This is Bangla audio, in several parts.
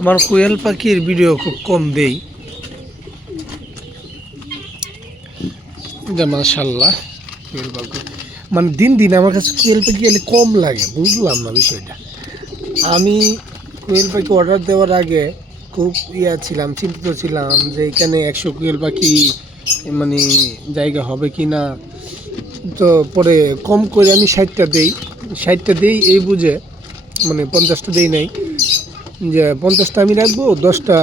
আমার কোয়েল পাখির ভিডিও খুব কম দেই। যে মাশাল্লাহ কোয়েল পাখি। মানে দিন দিন আমার কাছে কোয়েল পাখি এলে কম লাগে, বুঝলাম না বিষয়টা। আমি কোয়েল পাখি অর্ডার দেওয়ার আগে খুব ইয়া ছিলাম, চিন্তিত ছিলাম যে এখানে একশো কোয়েল পাখি মানে জায়গা হবে কি না তো পরে কম করে আমি ষাটটা দেই ষাটটা দেই এই বুঝে মানে পঞ্চাশটা দেই নাই। যে পঞ্চাশটা আমি রাখব, দশটা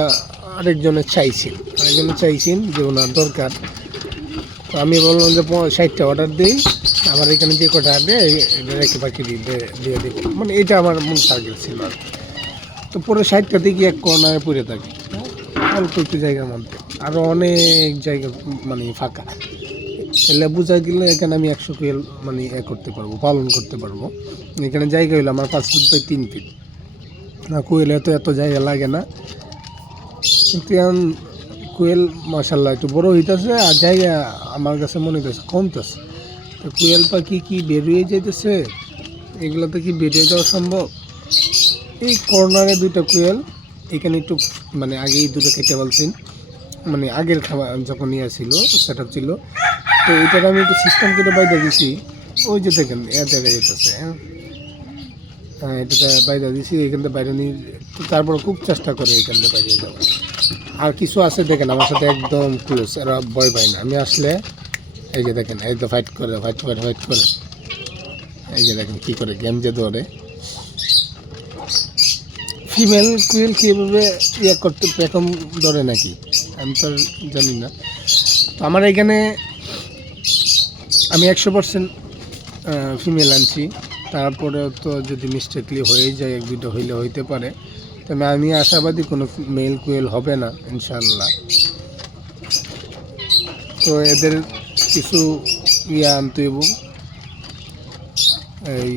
আরেকজনের চাইছেন। আরেকজনের চাইছেন যে ওনার দরকার। তো আমি বললাম যে ষাটটা অর্ডার দিই, আমার এখানে যে কটা আসবে রেখে পাখি দিয়ে দেবো। মানে এটা আমার মূল টার্গেট ছিল আর তো পরে ষাটটা দিকে এক কর্নারে পড়ে থাকি। অল্প একটু জায়গার মধ্যে। আরও অনেক জায়গা মানে ফাঁকা। তাহলে বোঝা গেলে এখানে আমি একশো কোয়েল মানে এ করতে পারব, পালন করতে পারব। এখানে জায়গা হইল আমার পাঁচ ফিট বাই তিন ফিট। না, কোয়েল এত এত জায়গা লাগে না। কিন্তু এখন কোয়েল মাসাল্লাহ একটু বড় হইতেছে আর জায়গা আমার কাছে মনে হইতেছে কমতেছে তো কোয়েল পাখি কি বেরিয়ে যাইতেছে? এগুলোতে কি বেরিয়ে যাওয়া সম্ভব। এই কর্নারে দুইটা কোয়েল, এখানে একটু মানে আগেই দুটো কেটে বলছেন মানে আগের খাবার যখন ইয়ে ছিল সেট ছিল, তো এটার আমি একটু সিস্টেম করে বাইরে দিছি। ওই যে দেখেন দেখা যেতেছে হ্যাঁ। এটাতে বাইরে দিছি, এখান থেকে বাইরে নিয়ে তারপর খুব চেষ্টা করে এখান থেকে বাইরে যাওয়ার। আর কিছু আছে দেখেন, আমার সাথে একদম ক্লোজ এরা ভয় পায় না। আমি আসলে, এই যে দেখেন, এই তো ফাইট করে ফাইট করে ফাইট করে। এই যে দেখেন কী করে গেম যে দৌড়ে ফিমেল কুইল কীভাবে ইয়ে করতে পেখম ধরে নাকি? আমি তো জানি না। তো আমার এখানে আমি একশো পার্সেন্ট ফিমেল আনছি। তারপরে তো যদি মিস্টেকলি হয়ে যায়, এক দুটো হইলে হইতে পারে। তবে আমি আশাবাদী কোনো মেল কুয়েল হবে না ইনশাল্লাহ তো এদের কিছু ইয়ে আনতে এই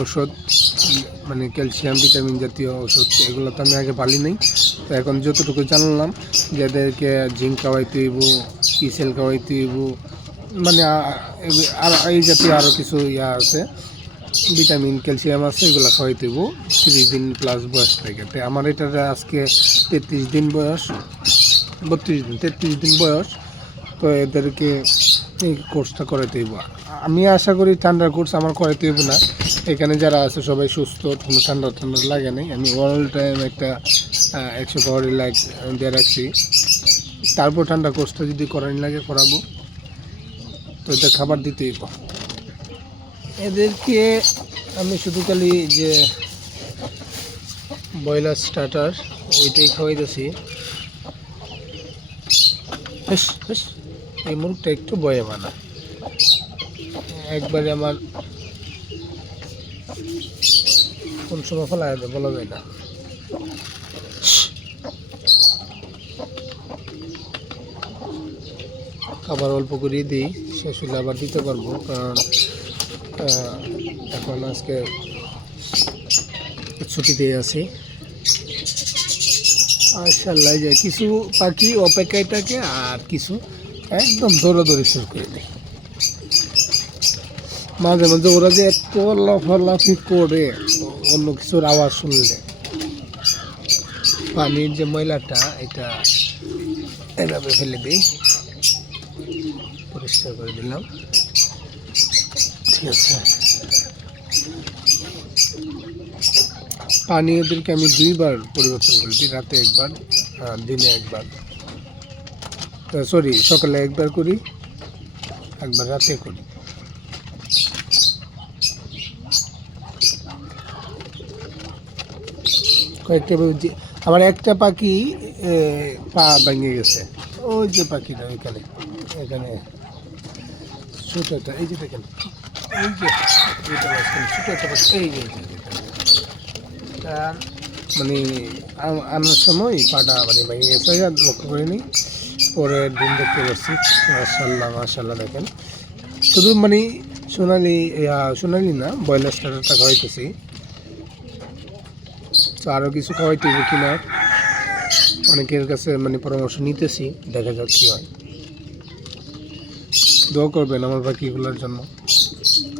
ওষুধ মানে ক্যালসিয়াম ভিটামিন জাতীয় ওষুধ এগুলো তো আমি আগে পালি নাই। তো এখন যতটুকু জানলাম যে এদেরকে জিঙ্ক খাওয়াইতে হইব কিসেল খাওয়াইতে হইব মানে এই জাতীয় আরও কিছু ইয়া আছে। ভিটামিন, ক্যালসিয়াম আছে, এগুলো খাওয়াইতে হইব ত্রিশ দিন প্লাস বয়স থেকে। আমার এটার আজকে তেত্রিশ দিন বয়স, বত্রিশ দিন, তেত্রিশ দিন বয়স। তো এদেরকে এই কোর্সটা করাইতে হইব। আমি আশা করি ঠান্ডার কোর্স আমার করাইতে হইব না। এখানে যারা আছে সবাই সুস্থ, কোনো ঠান্ডা ঠান্ডা লাগে নাই। আমি অল টাইম একটা একশো পাওয়ারি লাইট দিয়ে রাখছি। তারপর ঠান্ডা কোর্সটা যদি করানি লাগে করাবো। তো এটা খাবার দিতেই হইব। এদেরকে আমি শুধু খালি যে ব্রয়লার স্টার্টার, ওইটাই খাওয়াইতেছি। এই মুরগটা একটু বয়ে বানা একবারে আমার কোন সময় ফেলা যাবে বলা যায় না। খাবার অল্প করে দিই, শেষ হলে আবার দিতে পারব, কারণ এখন আজকে ছুটিতে আছি। মাশাল্লাহ যে কিছু পাখি অপেক্ষায় থাকে আর কিছু একদম দৌড়াদৌড়ি শুরু করে দেয়। মাঝে মাঝে ওরা যে এত লাফালাফি করে, অন্য কিছুর আওয়াজ শুনলে। পানির যে ময়লাটা, এটা এভাবে ফেলে দিই। পরিষ্কার করে দিলাম। ঠিক আছে। পানি ওদেরকে আমি দুইবার পরিবর্তন করেছি রাতে একবার দিনে একবার। সরি সকালে একবার করি, একবার রাতে করি। কয়েকটা আমার একটা পাখি পা ভেঙে গেছে। ওই যে পাখিটা ওইখানে, এখানে। ছোট এই যে দেখেন। মানে আনার সময় পাটা মানে ভেঙে গেছে লক্ষ্য করিনি। পরে ডিম দেখতে পাচ্ছি মাসাল্লাহ মাসাল্লাহ দেখেন। শুধু মানে সোনালি সোনালি না, ব্রয়লার স্টার্টারটা খাওয়াইতেছি। তো আরও কিছু খাওয়াইতে কিনা, অনেকের কাছে মানে পরামর্শ নিতেছি, দেখা যাক কী হয়। দোয়া করবেন আমার পাখিগুলোর জন্য।